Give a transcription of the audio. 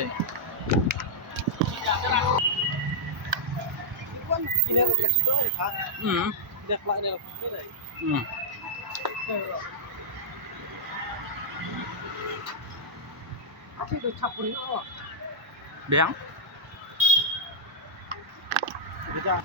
đây. Ừ. Đẹp lại đều cái này. Ừ. Thì được chọc của nó à? Béo. Được chưa?